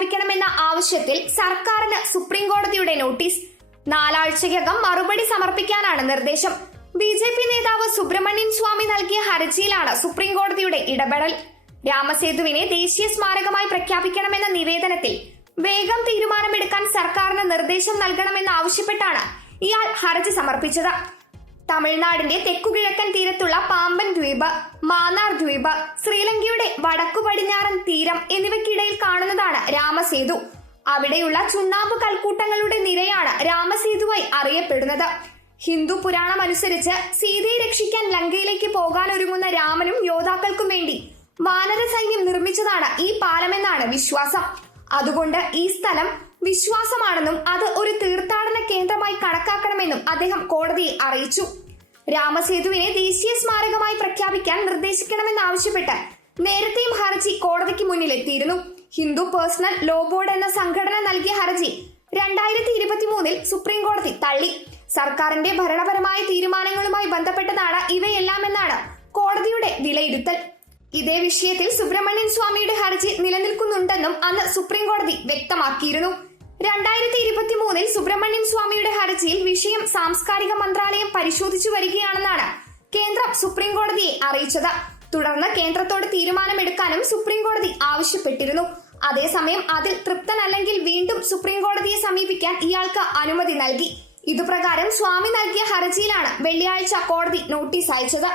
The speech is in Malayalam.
പ്രഖ്യാപിക്കണമെന്ന ആവശ്യത്തിൽ സർക്കാരിന് സുപ്രീം കോടതിയുടെ നോട്ടീസ്. നാലാഴ്ചയ്ക്കകം മറുപടി സമർപ്പിക്കാനാണ് നിർദ്ദേശം. ബി ജെ പി നേതാവ് സുബ്രഹ്മണ്യൻ സ്വാമി നൽകിയ ഹർജിയിലാണ് സുപ്രീം കോടതിയുടെ ഇടപെടൽ. രാമസേതുവിനെ ദേശീയ സ്മാരകമായി പ്രഖ്യാപിക്കണമെന്ന നിവേദനത്തിൽ വേഗം തീരുമാനമെടുക്കാൻ സർക്കാരിന് നിർദ്ദേശം നൽകണമെന്ന് ആവശ്യപ്പെട്ടാണ് ഇയാൾ ഹർജി സമർപ്പിച്ചത്. തമിഴ്നാടിന്റെ തെക്കുകിഴക്കൻ തീരത്തുള്ള പാമ്പൻ ദ്വീപ് മാന്നാർ ദ്വീപ് ശ്രീലങ്കയുടെ വടക്കു പടിഞ്ഞാറൻ തീരം എന്നിവയ്ക്കിടയിൽ കാണുന്നതാണ് രാമസേതു. അവിടെയുള്ള ചുണ്ണാമ്പ് കൽക്കൂട്ടങ്ങളുടെ നിരയാണ് രാമസേതുവായി അറിയപ്പെടുന്നത്. ഹിന്ദു പുരാണം അനുസരിച്ച് സീതയെ രക്ഷിക്കാൻ ലങ്കയിലേക്ക് പോകാൻ ഒരുങ്ങുന്ന രാമനും യോദ്ധാക്കൾക്കും വേണ്ടി വാനര സൈന്യം നിർമ്മിച്ചതാണ് ഈ പാലമെന്നാണ് വിശ്വാസം. അതുകൊണ്ട് ഈ സ്ഥലം വിശ്വാസമാണെന്നും അത് ഒരു തീർത്ഥാടന കേന്ദ്രമായി കണക്കാക്കണമെന്നും അദ്ദേഹം കോടതിയെ അറിയിച്ചു. രാമസേതുവിനെ ദേശീയ സ്മാരകമായി പ്രഖ്യാപിക്കാൻ നിർദ്ദേശിക്കണമെന്നാവശ്യപ്പെട്ട് നേരത്തെയും ഹർജി കോടതിക്ക് മുന്നിലെത്തിയിരുന്നു. ഹിന്ദു പേഴ്സണൽ ലോ ബോർഡ് എന്ന സംഘടന നൽകിയ ഹർജി രണ്ടായിരത്തി ഇരുപത്തി മൂന്നിൽ സുപ്രീം കോടതി തള്ളി. സർക്കാരിന്റെ ഭരണപരമായ തീരുമാനങ്ങളുമായി ബന്ധപ്പെട്ടതാണ് ഇവയെല്ലാം എന്നാണ് കോടതിയുടെ വിലയിരുത്തൽ. ഇതേ വിഷയത്തിൽ സുബ്രഹ്മണ്യൻ സ്വാമിയുടെ ഹർജി നിലനിൽക്കുന്നുണ്ടെന്നും അന്ന് സുപ്രീം കോടതി വ്യക്തമാക്കിയിരുന്നു. രണ്ടായിരത്തി ഇരുപത്തി മൂന്നിൽ സുബ്രഹ്മണ്യൻ സ്വാമിയുടെ ഹർജിയിൽ വിഷയം സാംസ്കാരിക മന്ത്രാലയം പരിശോധിച്ചു വരികയാണെന്നാണ് കേന്ദ്രം സുപ്രീം കോടതിയെ അറിയിച്ചത്. തുടർന്ന് കേന്ദ്രത്തോട് തീരുമാനമെടുക്കാനും സുപ്രീം കോടതി ആവശ്യപ്പെട്ടിരുന്നു. അതേസമയം അതിൽ തൃപ്തനല്ലെങ്കിൽ വീണ്ടും സുപ്രീം കോടതിയെ സമീപിക്കാൻ ഇയാൾക്ക് അനുമതി നൽകി. ഇതുപ്രകാരം സ്വാമി നൽകിയ ഹർജിയിലാണ് വെള്ളിയാഴ്ച കോടതി നോട്ടീസ് അയച്ചത്.